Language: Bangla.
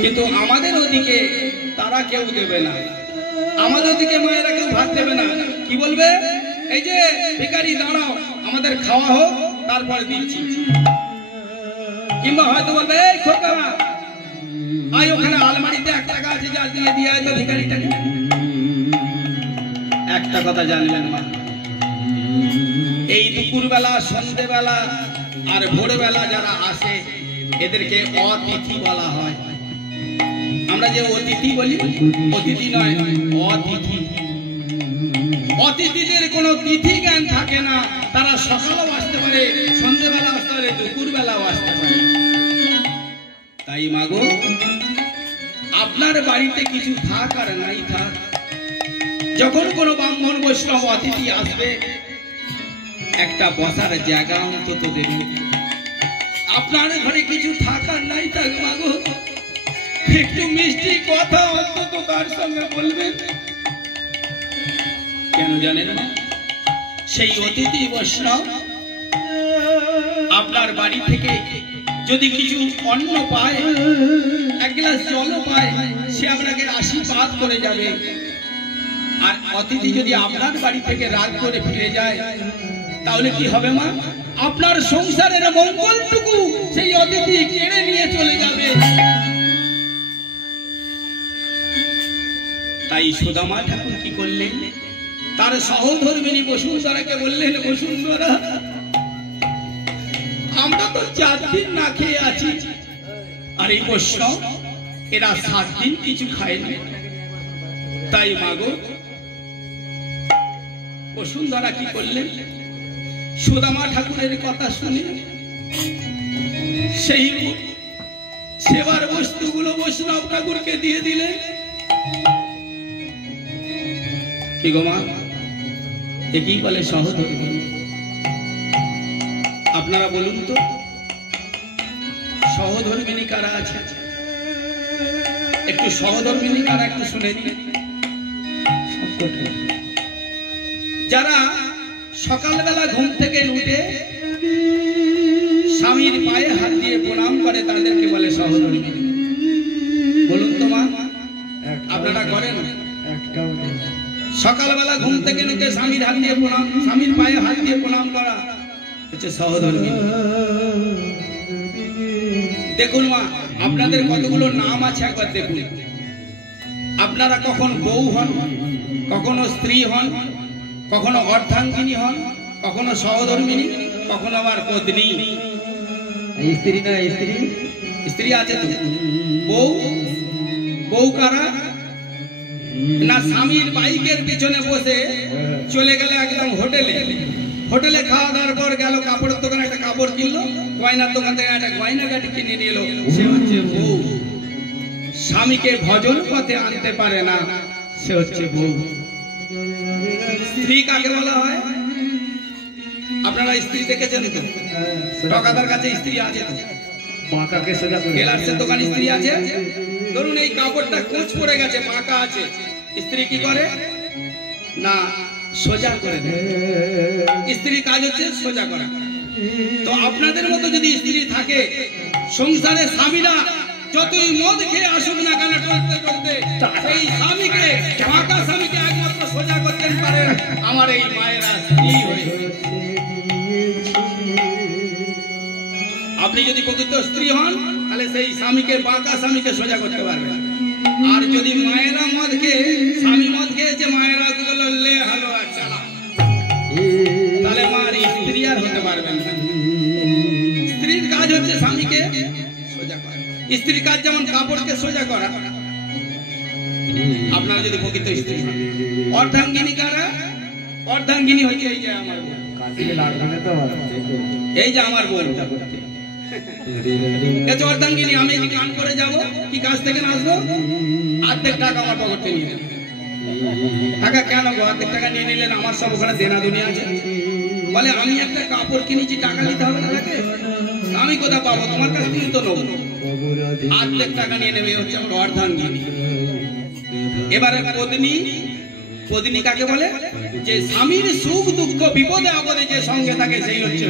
কিন্তু আমাদের ওদিকে তারা কেউ দেবে না, আমাদের ওদিকে মায়েরা কেউ ভাত দেবে না। কি বলবে, এই যে ভিখারি দাঁড়াও আমাদের খাওয়া হোক তারপরে দিচ্ছি। কিংবা হয়তো বলবে, এই খোকা আয় ওখানে আলমারিতে 1 টাকা আছে, যা দিয়ে দিয়ে আয় ভিখারিটাকে। একটা কথা জানবেন মা, এই দুপুরবেলা, সন্ধ্যেবেলা আর ভোরবেলা যারা আসে এদেরকে অতিথি বলা হয়। আমরা যে অতিথি বলি, অতিথি নয় অতিথি। অতিথিদের কোনো তিথি জ্ঞান থাকে না, তারা সকালেও আসতে পারে, সন্ধ্যেবেলা আসতে পারে, দুপুরবেলাও আসতে পারে। তাই মাগো, আপনার বাড়িতে কিছু থাক আর নাই থাক, যখন কোনো ব্রাহ্মণ বৈষ্ণব অতিথি আসবে একটা বসার জায়গা অন্তত দেবে। আপনার ঘরে কিছু থাক আর নাই থাক মাগো, একটু মিষ্টি কথা অন্তত তার সঙ্গে বলবেন। কেন জানেন না, সেই অতিথি বৈষ্ণব আপনার বাড়ি থেকে যদি কিছু অন্ন পায়, 1 গ্লাস জলও পায়, সে আপনাকে আশীর্বাদ করে যাবে। আর অতিথি যদি আপনার বাড়ি থেকে রাগ করে ফিরে যায়, তাহলে কি হবে মা? আপনার সংসারের মঙ্গলটুকু সেই অতিথি কেড়ে নিয়ে চলে যাবে। তাই সুদামা ঠাকুর কি করলেন, তার সহধর্মিণী বসুন্ধরাকে বললেন, বসুন্ধরা আমরা তো 4 দিন না খেয়ে আছি, আর এই বৈষ্ণব এরা 7 দিন কিছু খায় না। তাই মাগো, বসুন্ধরা কি করলেন, সুদামা ঠাকুরের কথা শুনে সেই সেবার বস্তুগুলো বৈষ্ণব ঠাকুরকে দিয়ে দিলেন। কি গো মা, একই বলে সহধর্মিণী। আপনারা বলুন তো, সহধর্মিণী কারা আছে? একটু সহধর্মিণী কারা একটু শুনে নিন। যারা সকালবেলা ঘুম থেকে উঠে স্বামীর পায়ে হাত দিয়ে প্রণাম করে তাদেরকে বলে সহধর্মিণী। বলুন তো মা, আপনারা করেন? সকালবেলা ঘুম থেকে উঠে স্বামীর হাত দিয়ে প্রণাম, স্বামীর পায়ে হাত দিয়ে প্রণাম করা হচ্ছে সহধর্মিণী। দেখুন মা, আপনাদের কতগুলো নাম আছে একবার দেখুন। আপনারা কখন বউ হন, কখনো স্ত্রী হন, কখনো অর্ধাঙ্গিনী হন, কখনো সহধর্মিণী, কখনো আবার পত্নী। স্ত্রী না, স্ত্রী আছে তো। বউ, বউ কারা না, স্বামীর বাইকের পিছনে বসে চলে গেলে একদম হোটেলে খাওয়া দাওয়ার পর গেল কাপড়ের দোকানে, একটা কাপড় কিনলো, গয়নার দোকান থেকে একটা গয়না গাটি কিনে নিল, সে হচ্ছে বউ। স্বামীকে ভজন পথে আনতে পারে না, সে হচ্ছে বউ। স্ত্রী কাকে বলা হয়? আপনারা স্ত্রী দেখেছেন তো? টকাদার কাছে স্ত্রী আছে তো, টেলার্সের দোকান স্ত্রী আছে। ধরুন এই কাপড়টা কোঁচ পড়ে গেছে, পাকা আছে, স্ত্রী কি করে না, সোজা করে দেয়। স্ত্রীর কাজ হচ্ছে সোজা করা। তো আপনাদের মতো যদি স্ত্রী থাকে, সংসারে স্বামীরা যতই মদ খেয়ে আসুক না কেন, চলতে চলতে সেই স্বামীকে, পাকা স্বামীকে একমাত্র সোজা করতে পারে আমার এই মায়েরা স্ত্রী হয়ে। আপনি যদি প্রকৃত স্ত্রী হন, তাহলে সেই স্বামীকে, পাকা স্বামীকে সোজা করতে পারবেন। আর যদি মায়েরা মদ খেয়ে, স্বামী মদ খেয়েছে, মায়েরা বললে হলো চালা, তাহলে মার স্ত্রী আর হতে পারবেন না। স্ত্রীর কাজ হচ্ছে স্বামীকে সোজা করা। স্ত্রীর কাজ যেমন কাপড়কে সোজা করা। আপনারা যদি প্রকৃত স্ত্রী হন। অর্ধাঙ্গিনী কারা? অর্ধাঙ্গিনী হচ্ছে এই যে আমার বউ, এই যে আমার বউ অর্ধাঙ্গিনী। আমি কি কান করে যাবো, কি কাজ থেকে আসবো, 1/2 টাকা আমার পকেটে নিয়ে নেন। টাকা কেন গো, 1/2 টাকা নিয়ে নিলেন? আমার সব ওখানে দেনা দুনিয়া আছে। বলে আমি একটা কাপড় কিনেছি, টাকা দিতে হবে না তাকে, আমি কোথা পাবো, তোমার কাছ থেকে তো নেবো। 1/2 টাকা নিয়ে নেবে, হচ্ছে আমার অর্ধাঙ্গিনী। এবারে পত্নী, পত্নী কাকে বলে? যে স্বামীর সুখ দুঃখ বিপদে আপদে যে সঙ্গে থাকে, সেই হচ্ছে